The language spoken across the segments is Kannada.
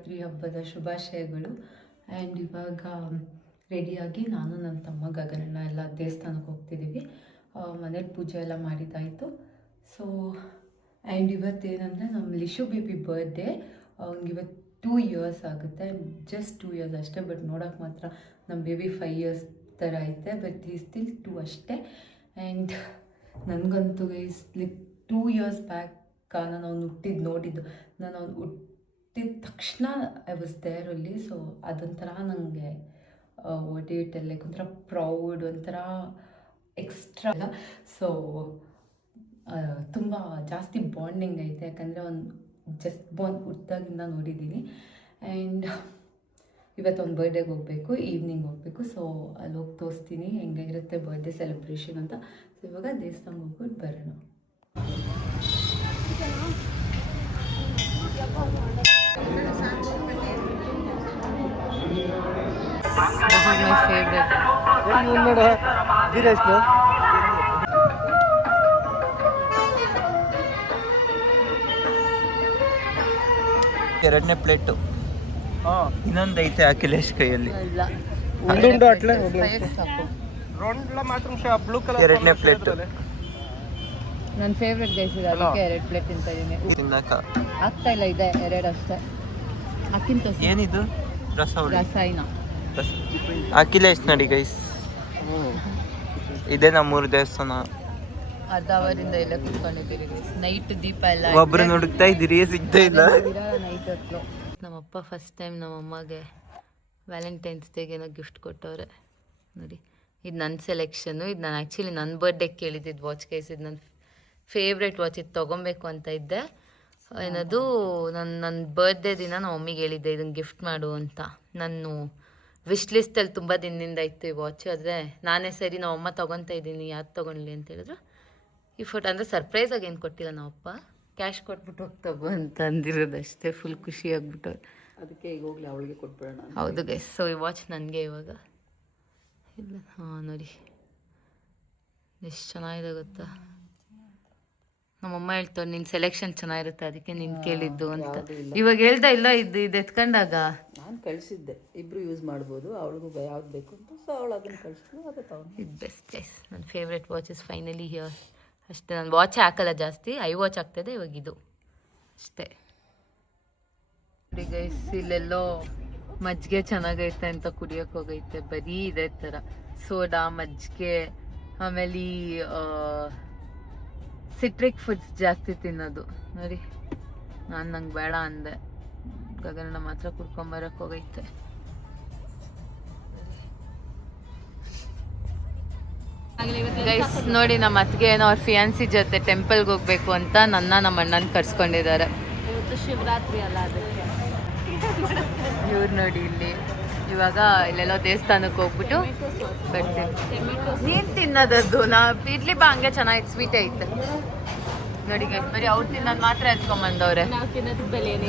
ಶಿವರಾತ್ರಿ ಹಬ್ಬದ ಶುಭಾಶಯಗಳು. ಆ್ಯಂಡ್ ಇವಾಗ ರೆಡಿಯಾಗಿ ನಾನು ನನ್ನ ತಮ್ಮ ಗಗನಣ್ಣ ಎಲ್ಲ ದೇವಸ್ಥಾನಕ್ಕೆ ಹೋಗ್ತಿದ್ದೀವಿ. ಮನೇಲಿ ಪೂಜೆ ಎಲ್ಲ ಮಾಡಿದ್ದಾಯಿತು. ಸೊ ಆ್ಯಂಡ್ ಇವತ್ತೇನೆಂದರೆ ನಮ್ಮ ಲಿಶು ಬೇಬಿ ಬರ್ಡೇ. ಅವ್ನಿಗೆ ಇವತ್ತು 2 years ಆಗುತ್ತೆ. ಜಸ್ಟ್ 2 years ಅಷ್ಟೇ. ಬಟ್ ನೋಡೋಕೆ ಮಾತ್ರ ನಮ್ಮ ಬೇಬಿ 5 years ಥರ ಐತೆ. ಬಟ್ ಈ ಸ್ಟಿಲ್ 2 ಅಷ್ಟೇ. ಆ್ಯಂಡ್ ನನಗಂತೂ ಲೈಕ್ 2 years ಬ್ಯಾಕ್ ನಾನು ಅವ್ನು ಹುಟ್ಟಿದ್ದು ನೋಡಿದ್ದು. ನಾನು ಅವ್ನು ಹುಟ್ಟಿದ ತಕ್ಷಣ ಐ ವಾಸ್ ದೇರ್ ಅಲ್ಲಿ. ಸೊ ಅದೊಂಥರ ನನಗೆ ಲೈಕ್ ಒಂಥರ ಪ್ರೌಡ್, ಒಂಥರ ಎಕ್ಸ್ಟ್ರಾ ಅಲ್ಲ. ಸೊ ತುಂಬ ಜಾಸ್ತಿ ಬಾಂಡಿಂಗ್ ಐತೆ. ಯಾಕಂದರೆ ಅವ್ನು ಜಸ್ಟ್ ಹುಟ್ಟಿದಾಗಿಂದ ನೋಡಿದ್ದೀನಿ. ಆ್ಯಂಡ್ ಇವತ್ತು ಅವ್ನು ಬರ್ಡೇಗೆ ಹೋಗಬೇಕು, ಈವ್ನಿಂಗ್ ಹೋಗಬೇಕು. ಸೊ ಅಲ್ಲಿ ಹೋಗಿ ತೋರಿಸ್ತೀನಿ ಹೆಂಗಿರುತ್ತೆ ಬರ್ಡೇ ಸೆಲೆಬ್ರೇಷನ್ ಅಂತ. ಸೊ ಇವಾಗ ದೇವಸ್ಥಾನಕ್ಕೆ ಹೋಗ್ಬಿಟ್ಟು ಬರೋಣ. This is my favorite. ಎರಡನೇ ಪ್ಲೇಟು ಇನ್ನೊಂದು ಐತೆ ಅಖಿಲೇಶ್ ಕೈಯಲ್ಲಿ. ಎರಡನೇ ಪ್ಲೇಟ್ ನನ್ನ ಫೇವ್ರೆಟ್ ಗೈಸ್ ಇದೆ, ಅದಕ್ಕೆ 2 ಪ್ಲೇಟ್ ತಿಂತಾಯಿದ್ದೀನಿ. ತಿನ್ನಕ ಆಗ್ತಾ ಇಲ್ಲ, ಇದೆ 2 ಅಷ್ಟೇ. ಅಕ್ಕಿಂತ ಏನಿದು ರಸಾಯನ. ಅಖಿಲೇಶ್ ನೋಡಿ ಗೈಸ್, ಇದೇ ನಮ್ಮೂರು ದೇವಸ್ಥಾನ. ಅರ್ಧ ಅವರಿಂದ ಎಲ್ಲ ಕುತ್ಕೊಂಡಿದ್ದೀರಿ ಗೈಸ್. ನೈಟ್ ದೀಪ ಎಲ್ಲ ಒಬ್ರು ಹುಡುಕ್ತಾ ಇದ್ದೀರಿ, ಸಿಗ್ತಾ ಇಲ್ಲ. ನೈಟ್ ಹೊತ್ತು ನಮ್ಮಪ್ಪ ಫಸ್ಟ್ ಟೈಮ್ ನಮ್ಮಮ್ಮಗೆ ವ್ಯಾಲೆಂಟೈನ್ಸ್ ಡೇಗೆ ಏನೋ ಗಿಫ್ಟ್ ಕೊಟ್ಟವ್ರೆ ನೋಡಿ. ಇದು ನನ್ನ ಸೆಲೆಕ್ಷನ್ನು. ಇದು ನಾನು ಆ್ಯಕ್ಚುಲಿ ನನ್ನ ಬರ್ಡೇಗೆ ಕೇಳಿದ್ದಿದ್ದು ವಾಚ್ ಕೇಸ್. ಇದು ನನ್ನ ಫೇವ್ರೆಟ್ ವಾಚ್. ಇದು ತೊಗೊಬೇಕು ಅಂತ ಇದ್ದೆ. ಏನದು ನನ್ನ ಬರ್ಡೇ ದಿನ ನಮ್ಮ ಮಮ್ಮಿಗೆ ಹೇಳಿದ್ದೆ ಇದನ್ನು ಗಿಫ್ಟ್ ಮಾಡು ಅಂತ. ನಾನು ವಿಶ್ ಲಿಸ್ಟಲ್ಲಿ ತುಂಬ ದಿನದಿಂದ ಇತ್ತು ಈ ವಾಚ್. ಆದರೆ ನಾನೇ ಸರಿ ನಮ್ಮಮ್ಮ ತೊಗೊತಾ ಇದ್ದೀನಿ, ಯಾವ್ದು ತೊಗೊಳ್ಳಿ ಅಂತ ಹೇಳಿದ್ರು. ಈ ಫೋಟೋ ಅಂದರೆ ಸರ್ಪ್ರೈಸಾಗಿ ಏನು ಕೊಟ್ಟಿಲ್ಲ ನಮ್ಮಪ್ಪ, ಕ್ಯಾಶ್ ಕೊಟ್ಬಿಟ್ಟು ಹೋಗ್ತಬೋ ಅಂತ ಅಂದಿರೋದಷ್ಟೇ. ಫುಲ್ ಖುಷಿ ಆಗ್ಬಿಟ್ಟು ಅದಕ್ಕೆ ಈಗ ಹೋಗ್ಲಿ ಅವಳಿಗೆ ಕೊಟ್ಬಿಡೋಣ. ಹೌದು ಗೈಸ್. ಸೊ ಈ ವಾಚ್ ನನಗೆ ಇವಾಗ ಇಲ್ಲ. ಹಾಂ ನೋಡಿ ಎಷ್ಟು ಚೆನ್ನಾಗಿದೆ ಗೊತ್ತಾ. ನಮ್ಮಮ್ಮ ಹೇಳ್ತಾರೆ ನಿನ್ನ ಸೆಲೆಕ್ಷನ್ ಚೆನ್ನಾಗಿರುತ್ತೆ ಅದಕ್ಕೆ ನೀನು ಕೇಳಿದ್ದು ಅಂತ. ಇವಾಗ ಹೇಳ್ತಾ ಇಲ್ಲ, ಇದು ಎತ್ಕೊಂಡಾಗ ನಾನು ಕಳಿಸಿದ್ದೆ, ಇಬ್ಬರು ಯೂಸ್ ಮಾಡ್ಬೋದು, ಅವಳಿಗೂ ಯಾವ್ದು ಬೇಕು ಅಂತ. ಸೊ ಅವಳು ಅದನ್ನು ಕಳಿಸಿದ್ಲು, ಅದು ತಗೊಂಡು. ಇದು ಬೆಸ್ಟ್ ಗೈಸ್. ನನ್ನ favourite watch is finally here ಅಷ್ಟೇ. ನಾನು ವಾಚ್ ಹಾಕಲ್ಲ ಜಾಸ್ತಿ, ಐ ವಾಚ್ ಆಗ್ತಾಯಿದೆ ಇವಾಗ ಇದು ಅಷ್ಟೇ. ಗೈಸ್ ಇಲ್ಲೆಲ್ಲೋ ಮಜ್ಜಿಗೆ ಚೆನ್ನಾಗೈತೆ ಅಂತ ಕುಡಿಯೋಕೆ ಹೋಗೈತೆ. ಬರೀ ಇದೇ ಥರ ಸೋಡಾ, ಮಜ್ಜಿಗೆ, ಆಮೇಲೆ ಸಿಟ್ರಿಕ್ ಫುಡ್ಸ್ ಜಾಸ್ತಿ ತಿನ್ನೋದು ನೋಡಿ. ನಂಗೆ ಬೇಡ ಅಂದೆ, ಗಗನ ಮಾತ್ರ ಕುಡ್ಕೊಂಬರಕ್ಕೆ ಹೋಗೈತೆ. ಗೈಸ್ ನೋಡಿ, ನಮ್ಮ ಅತ್ತಿಗೆ ಏನೋ ಅವ್ರ ಫಿಯಾನ್ಸಿ ಜೊತೆ ಟೆಂಪಲ್ಗೆ ಹೋಗ್ಬೇಕು ಅಂತ ನಮ್ಮ ಅಣ್ಣನ ಕರ್ಸ್ಕೊಂಡಿದ್ದಾರೆ. ಇವತ್ತು ಶಿವರಾತ್ರಿ ಅಲ್ಲ, ಅದಕ್ಕೆ ಇವ್ರು ನೋಡಿ ಇಲ್ಲಿ ಇವಾಗ ಇಲ್ಲೆಲ್ಲೋ ದೇವಸ್ಥಾನಕ್ಕೆ ಹೋಗ್ಬಿಟ್ಟು ಬರ್ತೀವಿ. ನೀನು ತಿನ್ನೋದದ್ದು ಇಡ್ಲಿ ಬಾ ಹಂಗೆ ಚೆನ್ನಾಗಿತ್ತು, ಸ್ವೀಟ್ ಐತೆ ನೋಡಿ. ಬರೀ ಅವ್ರು ತಿನ್ನೋದು ಮಾತ್ರ ಎತ್ಕೊಂಬಂದವ್ರೆ. ನಾವು ತಿನ್ನೋದಕ್ಕೆ ಬೆಲೆನೇ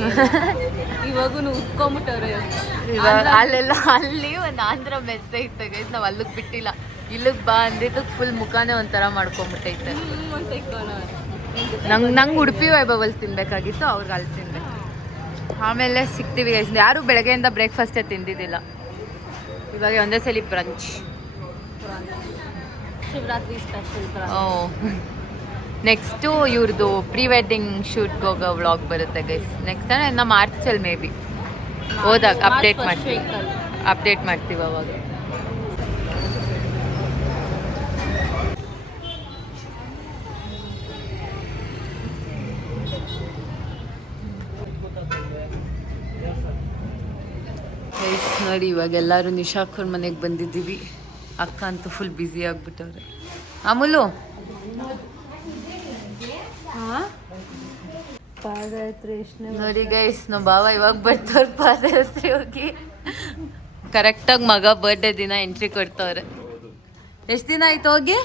ಇವಾಗೂ ಉತ್ಕೊಂಬಿಟ್ಟವ್ರೆ. ಅಲ್ಲೆಲ್ಲ ಅಲ್ಲಿ ಒಂದು ಆಂಧ್ರ ಮೆಸ್ ಐತೆ ಗೈಸ್, ನಾವು ಅಲ್ಲಿಗೆ ಬಿಟ್ಟಿಲ್ಲ. ಇಲ್ಲಿಗೆ ಬಾ ಅಂದಿದ್ದಕ್ಕೆ ಫುಲ್ ಮುಖಾನೇ ಒಂಥರ ಮಾಡ್ಕೊಂಬಿಟ್ಟೈತೆ. ನಂಗೆ ಉಡುಪಿ ವೈಭವಲ್ಲಿ ತಿನ್ಬೇಕಾಗಿತ್ತು, ಅವ್ರಿಗೆ ಅಲ್ಲಿ ತಿನ್ಬೇಕು. ಆಮೇಲೆ ಸಿಗ್ತೀವಿ ಗೈಸ್. ಯಾರು ಬೆಳಗ್ಗೆಯಿಂದ ಬ್ರೇಕ್ಫಾಸ್ಟೇ ತಿಂದಿದ್ದಿಲ್ಲ. ಇವಾಗ ಒಂದೇ ಸಲ ಬ್ರಂಚ್, ಶಿವರಾತ್ರಿ ಸ್ಪೆಷಲ್. ನೆಕ್ಸ್ಟು ಇವ್ರದ್ದು ಪ್ರೀ ವೆಡ್ಡಿಂಗ್ ಶೂಟ್ಗೆ ಹೋಗೋ ವ್ಲಾಗ್ ಬರುತ್ತೆ ಗೈಸ್. ನೆಕ್ಸ್ಟ್ ಇನ್ನು ಮಾರ್ಚಲ್ಲಿ ಮೇ ಬಿ ಹೋದಾಗ ಅಪ್ಡೇಟ್ ಮಾಡ್ತೀವಿ ಅವಾಗ. ನೋಡಿ ಇವಾಗ ಎಲ್ಲರೂ ನಿಶಾಖರ್ ಮನೆಗೆ ಬಂದಿದ್ದೀವಿ. ಅಕ್ಕ ಅಂತೂ ಫುಲ್ ಬ್ಯುಸಿ ಆಗ್ಬಿಟ್ಟವ್ರೆ. ಅಮೂಲು ನೋಡಿ ಗೈಸ್, ನಮ್ಮ ಬಾವ ಇವಾಗ ಬರ್ತಾವ್ರೆ ಪಾದಯಾತ್ರೆ ಹೋಗಿ. ಕರೆಕ್ಟಾಗಿ ಮಗ ಬರ್ಡೇ ದಿನ ಎಂಟ್ರಿ ಕೊಡ್ತವ್ರೆ. ಎಷ್ಟು ದಿನ ಆಯ್ತು ಹೋಗಿ?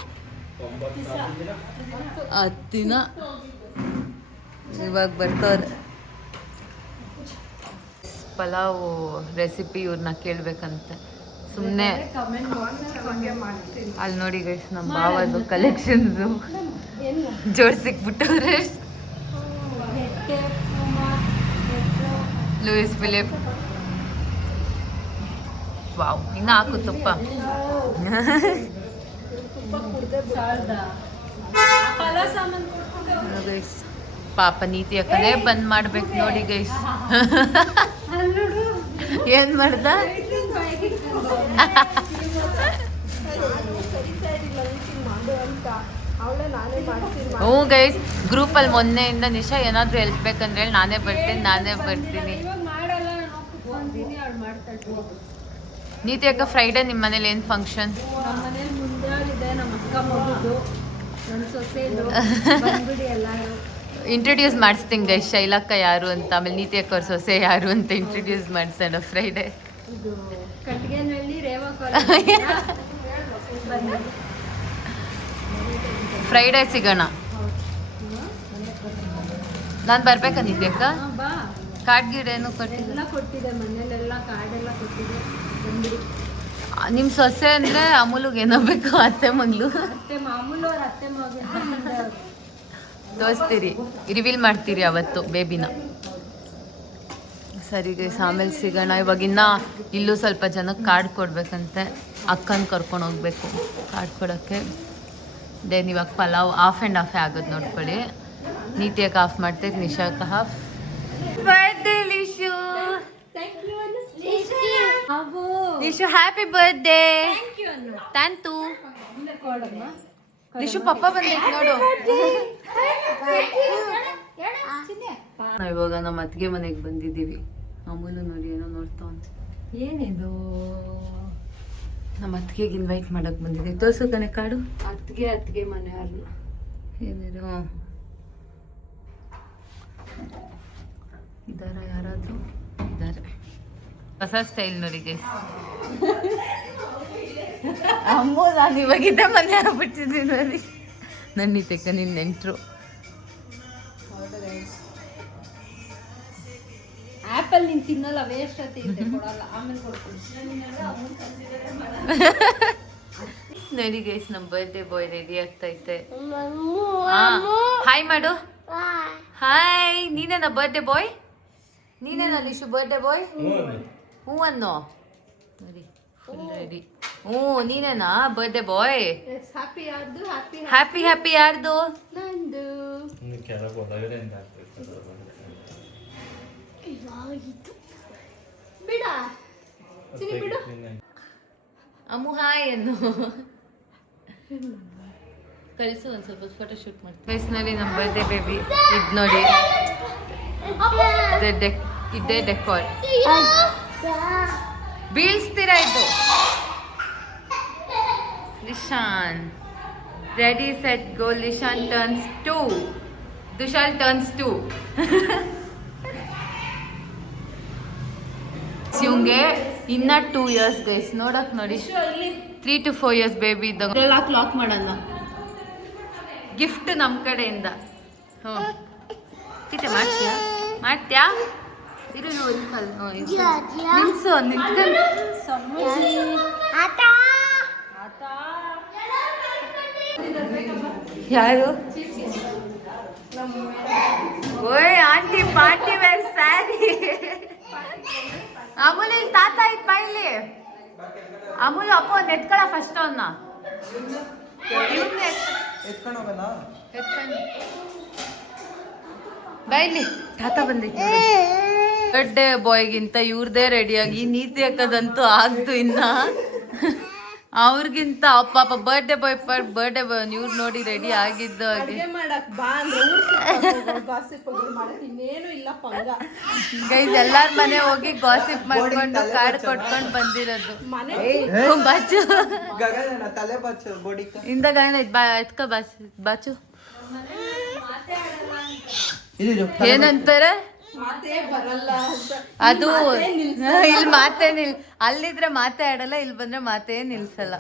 10 ದಿನ. ಇವಾಗ ಬರ್ತಾವ್ರೆ. ಪಲಾವ್ ರೆಸಿಪಿ ಇವ್ರನ್ನ ಕೇಳ್ಬೇಕಂತೆ ಸುಮ್ಮನೆ. ಅಲ್ಲಿ ನೋಡಿ ಗೈಸ್, ನಮ್ಮ ಬಾವದು ಕಲೆಕ್ಷನ್ಸು ಜೋಡಿಸಿಕ್ಬಿಟ್ಟವ್ರೆ. Louis Philippe. ವಾವ್, ಇನ್ನು ಹಾಕು ತುಪ್ಪ. ಗೈಸ್ ಪಾಪ ನೀತಿ ಯಾಕಂದ್ರೆ ಬಂದ್ ಮಾಡ್ಬೇಕು ನೋಡಿ ಗೈಸ್. ಏನ್ ಮಾಡ್ದ? ಹ್ಞೂ ಗೈಸ್, ಗ್ರೂಪಲ್ಲಿ ಮೊನ್ನೆಯಿಂದ ನಿಶಾ ಏನಾದರೂ ಹೆಲ್ಪ್ ಬೇಕಂದ್ರೆ ಹೇಳಿ ನಾನೇ ಬರ್ತೀನಿ. ನೀತಿ ಅಕ್ಕ, ಫ್ರೈಡೇ ನಿಮ್ಮ ಮನೇಲಿ ಏನು ಫಂಕ್ಷನ್? ಇಂಟ್ರೊಡ್ಯೂಸ್ ಮಾಡಿಸ್ತೀನಿ ಗೈಸ್, ಶೈಲಕ್ಕ ಯಾರು ಅಂತ, ಆಮೇಲೆ ನೀತಿ ಅಕ್ಕ ಅವ್ರ ಸೊಸೆ ಯಾರು ಅಂತ ಇಂಟ್ರೊಡ್ಯೂಸ್ ಮಾಡಿಸೋಣ ಫ್ರೈಡೇ. ಫ್ರೈಡೇ ಸಿಗೋಣ. ನಾನು ಬರ್ಬೇಕಾ ನೀತಿ ಅಕ್ಕ? ಕಾರ್ಡ್ ಗೀಡ್ ಏನು ಕೊಟ್ಟಿದೆ, ಮನೇಲೆಲ್ಲ ಕಾರ್ಡೆಲ್ಲ ಕೊಟ್ಟಿದೆ. ನಿಮ್ಮ ಸೊಸೆ ಅಂದರೆ ಅಮೂಲಿಗೆ ಏನೋ ಬೇಕು, ಅತ್ತೆ ಮಗಳು. ಅತ್ತೆ ಮಾಮೂಲು ಅವ್ರ ಅತ್ತೆ ಮಗಳು ತೋರಿಸ್ತೀರಿ, ರಿವೀಲ್ ಮಾಡ್ತೀರಿ ಅವತ್ತು ಬೇಬಿನ. ಸರಿ ಗೈಸ್, ಆಮೇಲೆ ಸಿಗೋಣ. ಇವಾಗಿನ್ನ ಇಲ್ಲೂ ಸ್ವಲ್ಪ ಜನಕ್ಕೆ ಕಾರ್ಡ್ ಕೊಡ್ಬೇಕಂತೆ, ಅಕ್ಕನ ಕರ್ಕೊಂಡು ಹೋಗ್ಬೇಕು ಕಾರ್ಡ್ ಕೊಡೋಕ್ಕೆ. ದೆನ್ ಇವಾಗ ಪಲಾವ್ ಆಫ್ ಆ್ಯಂಡ್ ಆಫೇ ಆಗೋದು ನೋಡ್ಕೊಳ್ಳಿ. ನೀತಿಯಾಗಿ ಆಫ್ ಮಾಡ್ತೈತೆ, ನಿಶಾಕ half. Birthday Lishu, Lishu happy birthday. Thank you. Lishu ಪಪ್ಪ ಬಂದೈತೆ ನೋಡು. ನಾವು ಇವಾಗ ನಮ್ಮ ಅತ್ತಿಗೆ ಮನೆಗೆ ಬಂದಿದ್ದೀವಿ. ಅಮೂಲು ನೋಡಿ ಏನೋ ನೋಡ್ತಾ ಅಂತ. ಏನಿದು? ನಮ್ಮ ಅತ್ತಿಗೆಗೆ ಇನ್ವೈಟ್ ಮಾಡಕ್ ಬಂದಿದ್ದೀವಿ. ತೋರ್ಸು ಕಣೆ ಕಾರ್ಡು. ಅತ್ತಿಗೆ ಮನೆಯವ್ರನ್ನ ಏನಿದು? ಇದಾರ ಯಾರಾದರೂ? ಇದ್ದಾರೆ. ಹೊಸ ಸ್ಟೈಲ್ ನೋಡಿ ಗೈಸ್. ಅಮ್ಮು, ನಾನು ಇವಾಗಿದ್ದ ಮನೆ ಆಗ್ಬಿಟ್ಟಿದ್ದೀನಿ ನೋಡಿ. ನನ್ನ ತೆಕ್ಕ ನಿನ್ನ ನೆಂಟರು. ಆಪಲ್ ನೀನು ತಿನ್ನಲ್ಲ, ವೇಸ್ಟ್ ಐತೆ, ಕೊಡಲ್ಲ, ಆಮೇಲೆ ಕೊಡ್ತೀನಿ. ನೋಡಿ ಗೈಸ್, ನಮ್ಮ ಬರ್ಡೇ ಬಾಯ್ ರೆಡಿ ಆಗ್ತೈತೆ. ಹಾಯ್ ಮಾಡು. ಹಾಯ್, ನೀನೇನಾ ಬರ್ಡೇ ಬಾಯ್? ನೀನೇನಾ ಲಿಶು ಬರ್ಡೇ ಬಾಯ್? ಹ್ಞೂ ಅನ್ನೋ. ನೋಡಿ ಫುಲ್ ರೆಡಿ. ಹ್ಞೂ, ನೀನೇನಾ ಬರ್ಡೇ ಬಾಯ್? ಹ್ಯಾಪಿ ಯಾರ್ದು? ಹ್ಯಾಪಿ ಹ್ಯಾಪಿ ಯಾರ್ದು? ನಂದು. ಬಿಡ ಬಿಡು. ಅಮ್ಮು ಹಾಯ್ ಅನ್ನು ಕಳಿಸು, ಒಂದು ಸ್ವಲ್ಪ ಫೋಟೋ ಶೂಟ್ ಮಾಡಿ. ವಯಸ್ಸಿನಲ್ಲಿ ನಮ್ಮ ಬರ್ಡೇ ಬೇಬಿ ಇದು ನೋಡಿ, ಇದೇ ಡೆಕೋರ್. ಬೀಳ್ಸ್ತೀರಾ ಇದು? ಲಿಶಾನ್ ready set go. ಲಿಶಾನ್ turns 2. ದುಶಾಲ್ turns 2. ಇವಂಗೆ ಇನ್ನ 2 years ಗೈಸ್. ನೋಡಕ್ ನೋಡಿ, 3 to 4 years ಬೇಬಿ ಇದ್ದಾಗ ಲಾಕ್ ಮಾಡೋಣ. ಗಿಫ್ಟ್ ನಮ್ಮ ಕಡೆಯಿಂದ. ಹ್ಞೂ, ಕಿಟೆ ಮಾಡ್ತೀಯಾ? ಇರು ನಿಲ್ಸು, ನಿಂತ್ಕೊಂಡು. ಯಾರು? ಓಯ್ aunty, party wear sari. Amul, ಇಲ್ಲಿ ತಾತ ಇದ್ ಬೈಲಿ. ಅಮೂಲ್ ಅಪ್ಪ ಒಂದು ಎತ್ಕೊಳ ಫಸ್ಟ್ ಅವನ್ನ. ಬೈಲಿ, ತಾತ ಬಂದೈತಿ. ಬರ್ಡೇ ಬಾಯ್ಗಿಂತ ಇವ್ರದೇ ರೆಡಿಯಾಗಿ, ನೀತಿ ಹಾಕೋದಂತೂ ಆಗ್ದು ಇನ್ನ. ಅವ್ರಿಗಿಂತ ಪಾಪ ಬರ್ಡೇ ಬಾಯ್ ಬರ್ಡೇ ಬಾಯ್ ಇವ್ರು ನೋಡಿ ರೆಡಿ ಆಗಿದ್ದು ಹಾಗೆ. ಗೈಸ್, ಎಲ್ಲಾರ ಮನೆ ಹೋಗಿ ಗಾಸಿಪ್ ಮಾಡ್ಕೊಂಡು ಕಾರ್ಡ್ ಕೊಟ್ಕೊಂಡು ಬಂದಿರೋದು. ಬಾಚು ಇಂದ ಗಾಯನ ಎತ್ಕ ಬಾಚು. ಏನಂತಾರೆ ಅದು? ಇಲ್ಲಿ ಮಾತೇ ಅಲ್ಲಿದ್ರೆ ಮಾತೇ ಆಡಲ್ಲ, ಇಲ್ಲಿ ಬಂದ್ರೆ ಮಾತೇ ನಿಲ್ಸಲ್ಲ.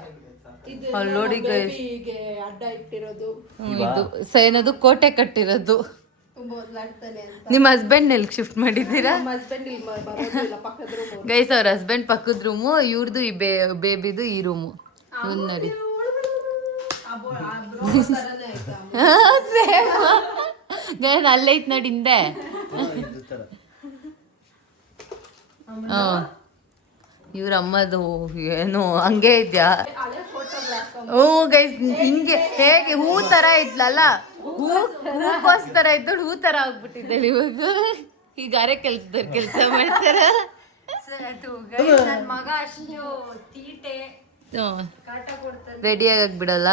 ಅಲ್ಲಿ ನೋಡಿ ಗೈಸ್, ಇದು ಏನದು ಕೋಟೆ ಕಟ್ಟಿರೋದು. ನಿಮ್ಮ ಹಸ್ಬೆಂಡ್ ಎಲ್ಲಿ ಶಿಫ್ಟ್ ಮಾಡಿದ್ದೀರಾ ಗೈಸ್? ಅವ್ರ ಹಸ್ಬೆಂಡ್ ಪಕ್ಕದ ರೂಮು, ಇವ್ರದ್ದು ಈ ಬೇಬಿದು ಈ ರೂಮು. ಇವನ್ ನೋಡಿ, ಅಲ್ಲೈತ್ ನೋಡಿ ಹಿಂದೆ. ಇವ್ರ ಅಮ್ಮದು ಏನು ಹಂಗೆ ಇದ್ಯಾ? ಹ್ಞೂ ಗೈಸ್, ಹಿಂಗೆ ಹೇಗೆ ಹೂ ತರ ಇದ್ಲಲ್ಲ, ಹೂಕೋಸ್ ತರ ಇದ್ದಳು, ಹೂ ತರ ಆಗ್ಬಿಟ್ಟಿದ್ದಾಳೆ ಇವಾಗ. ಈಗ ಗಾರೆ ಕೆಲ್ಸದವ್ರು ಕೆಲಸ ಮಾಡ್ತಾರ. ನನ್ ಮಗ ಅಷ್ಟು ತೀಟೆ ಕಾಟ ಕೊಡ್ತಾನೆ. ರೆಡಿ ಆಗಕ್ ಬಿಡಲ್ಲ.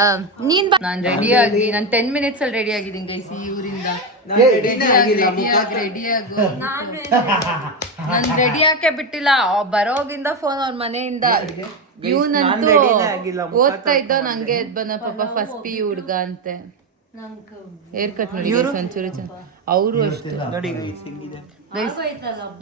ನಾನ್ ರೆಡಿ ಆಗಿ, ನಾನು 10 minutes ಅಲ್ಲಿ ರೆಡಿ ಆಗಿದ್ದೀನಿ ಗೈಸ್. ಈ ಊರಿಂದ ರೆಡಿ ಆಗು. ನಾನ್ ರೆಡಿ ಹಾಕೇ ಬಿಟ್ಟಿಲ್ಲ. ಬರೋಗಿಂದ ಫೋನ್ ಅವ್ರ ಮನೆಯಿಂದ. ಇವನಂತೂ ಓದ್ತಾ ಇದ್ದ, ನಂಗೆ ಬಂದ ಪಾಪ ಫಸ್ಟ್ ಪಿ ಹುಡ್ಗ ಅಂತೆ. ಹೇರ್ ಕಟ್ ನೋಡಿ ಒಂಚೂರು ಅವರು ಅಷ್ಟೇ. ನೋಡಿ guys, ಹೆಂಗಿದೆ.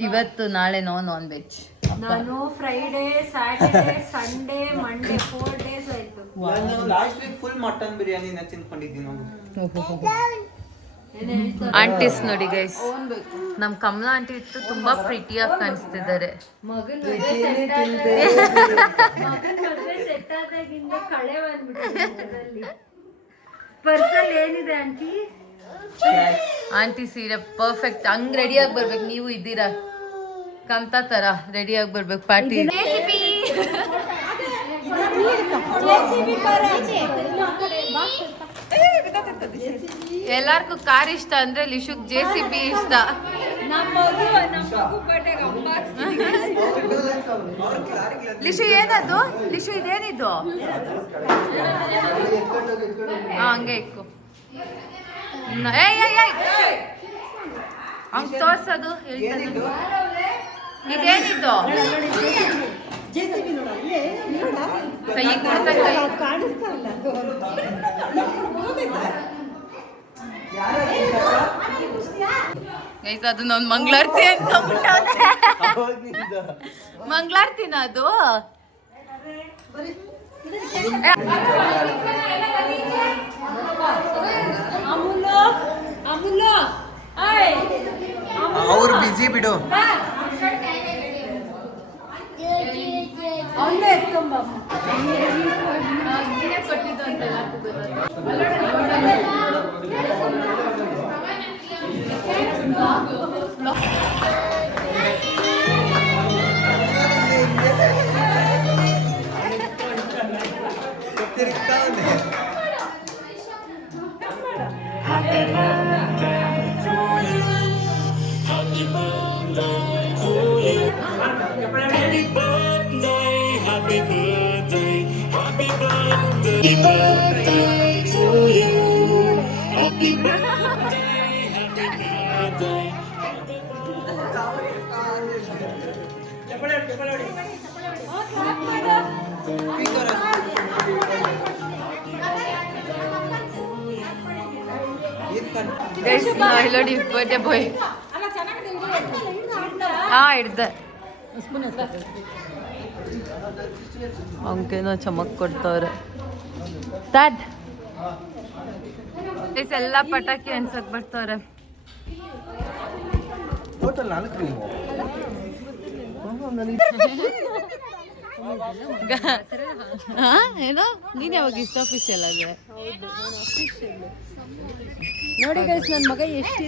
ಇವತ್ತು ನಾಳೆ ನಾನ್ ವೆಜ್. ನಾನು Friday, Saturday, Sunday, Monday 4 days ಆಯ್ತು. ನಾನು ಲಾಸ್ಟ್ ವೀಕ್ ಫುಲ್ ಮಟನ್ ಬಿರಿಯಾನಿನ ತಿನ್ಕೊಂಡಿದ್ದೀನಿ ನಾವು. ಆಂಟೀಸ್ ನೋಡಿ ಗೈಸ್, ನಮ್ ಕಮಲಾ ಆಂಟಿ ಇತ್ತು ತುಂಬಾ ಪ್ರೀತಿಯಾಗಿ ಕಾಣಿಸ್ತಿದ್ದಾರೆ. ಮಗನ್ ಮದ್ವೆ ಸೆಟ್ ಆದಾಗಿಂದ ಕಳೆ ಬಂದ್ಬಿಟ್ಟು ಪರ್ಸಲ್ ಏನಿದೆ ಆಂಟಿ? ಆಂಟಿ ಸೀರೆ ಪರ್ಫೆಕ್ಟ್. ಹಂಗ್ ರೆಡಿ ಆಗಿ ಬರ್ಬೇಕು. ನೀವು ಇದ್ದೀರಾ ಕಂತ ತರ ರೆಡಿ ಆಗಿ ಬರ್ಬೇಕು ಪಾರ್ಟಿ. ಎಲ್ಲಾರ್ಗು ಕಾರ್ ಇಷ್ಟ ಅಂದ್ರೆ ಲಿಶುಗ್ JCB ಇಷ್ಟ. ಲಿಶು ಏನದು? ಲಿಶು ಇದೇನಿದು? ಹಂಗೆ ಇಕ್ಕು. ಹಂಗ್ ತೋರ್ಸೋದು ಹೇಳ್ತಾನೆ. ಇದೇನಿದು? ಕೈ ಕೊಡ್ತಾ ಗೈಸ್, ಅದು ನಾನು ಮಂಗಳಾರತಿ ಅಂತ ಮಂಗಳಾರತಿನ ಅದು. ಅವ್ರು ಬಿಜಿ ಬಿಡು. ಕೊಟ್ಟಿದ್ದು ಅಂತೆಲ್ಲ ನೋಡಿ ಬರ್ಡೇ ಬಾಯ್. ಹಿಡ್ದೆ ಅವನ್ಕೇನೋ ಚಮಕ್ ಕೊಡ್ತವ್ರೆ. ಎಲ್ಲ ಪಟಾಕಿ ಅನ್ಸಕ್ ಬರ್ತಾವ್ರೆ. ಏನೋ ನೀನ್ ಯಾವಾಗ ಇಷ್ಟ ಅಫಿಷಿಯಲ್ ಆದ್ರೆ ನೋಡಿ ಗೈಸ್, ನನ್ನ ಮಗ ಎಷ್ಟು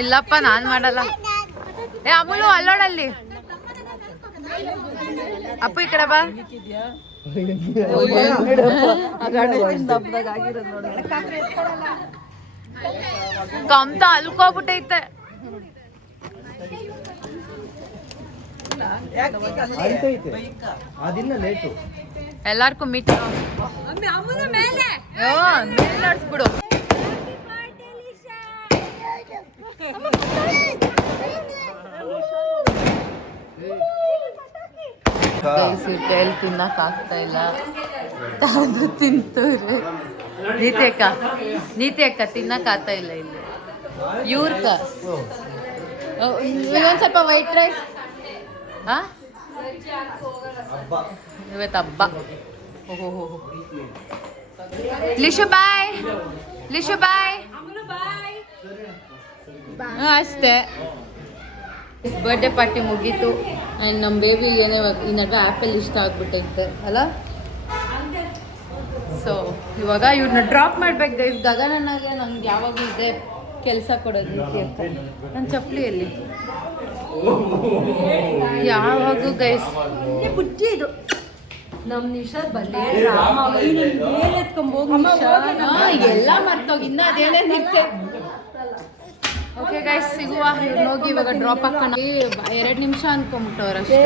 ಇಲ್ಲಪ್ಪ, ನಾನ್ ಮಾಡಲ್ಲ. ಅಮೂಲು ಅಲ್ಲೋಡಲ್ಲಿ. ಅಪ್ಪು ಈ ಕಡೆ ಬಾ. ಕಮ್ತ ಅಲ್ಕೋಬಿಟ್ಟೈತೆ. ಎಲ್ಲಾರ್ಗೂ ಮೀಟ್ ಮೇಲಾಡ್ಸ್ಬಿಡು. ಕೈಲಿ ತಿನ್ನಕ್ ಆಗ್ತಾ ಇಲ್ಲ, ಆದ್ರೂ ತಿಂತವ್ರೆ. ನೀತಿ ಅಕ್ಕ ತಿನ್ನಕ್ ಆಗ್ತಾ ಇಲ್ಲ ಇಲ್ಲಿ. ಇವ್ರಕ ಇನ್ನೊಂದ್ ಸ್ವಲ್ಪ ವೈಟ್ ರೈಸ್. ಇವತ್ತು ಹಬ್ಬ. ಲಿಶು ಬಾಯ್, ಲಿಶು ಬಾಯ್. ಅಷ್ಟೇ. ಬರ್ಡೇ ಪಾರ್ಟಿ ಮುಗೀತು. ಆ್ಯಂಡ್ ನಮ್ಮ ಬೇಬಿ ಏನೇ ಈ ನಡುವೆ ಆ್ಯಪಲ್ ಇಷ್ಟ ಆಗ್ಬಿಟ್ಟೈತೆ ಅಲ್ಲ. ಸೊ ಇವಾಗ ಇವ್ರನ್ನ ಡ್ರಾಪ್ ಮಾಡ್ಬೇಕು ಗೈಸ್. ಗಗನನಾಗೆ ನಂಗೆ ಯಾವಾಗಲೂ ಇದೆ ಕೆಲಸ ಕೊಡೋದು ಕೇಳ್ತಾರೆ. ನನ್ನ ಚಪ್ಪಲಿಯಲ್ಲಿ ಯಾವಾಗೂ ಗೈಸ್ ಬುಜ್ಜಿ ಇದು ನಮ್ ನಿಶಾ ಬಲ್ಲೆ ಡ್ರಾಮಾ ಎತ್ಕೊಂಬೋಗಿ ಎಲ್ಲ ಮರ್ತೋಗಿ ಇನ್ನ ಅದೇನೇ ನಿಂತೆ. ಓಕೆ ಗೈಸ್ ಸಿಗುವ ಹೋಗಿ ಇವಾಗ ಡ್ರಾಪ್ ಹಾಕೋಣ 2 ನಿಮಿಷ ಅನ್ಕೊಂಬಿಟ್ಟವ್ರಷ್ಟೇ.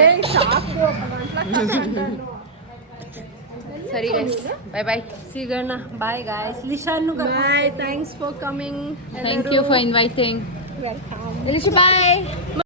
ಸರಿ ಗೈಸ್ ಬಾಯ್ ಬಾಯ್ ಸಿಗೋಣ. Bye guys. ಲಿಶಾನು bye. Thanks for coming. Thank you for inviting. Welcome. Bye.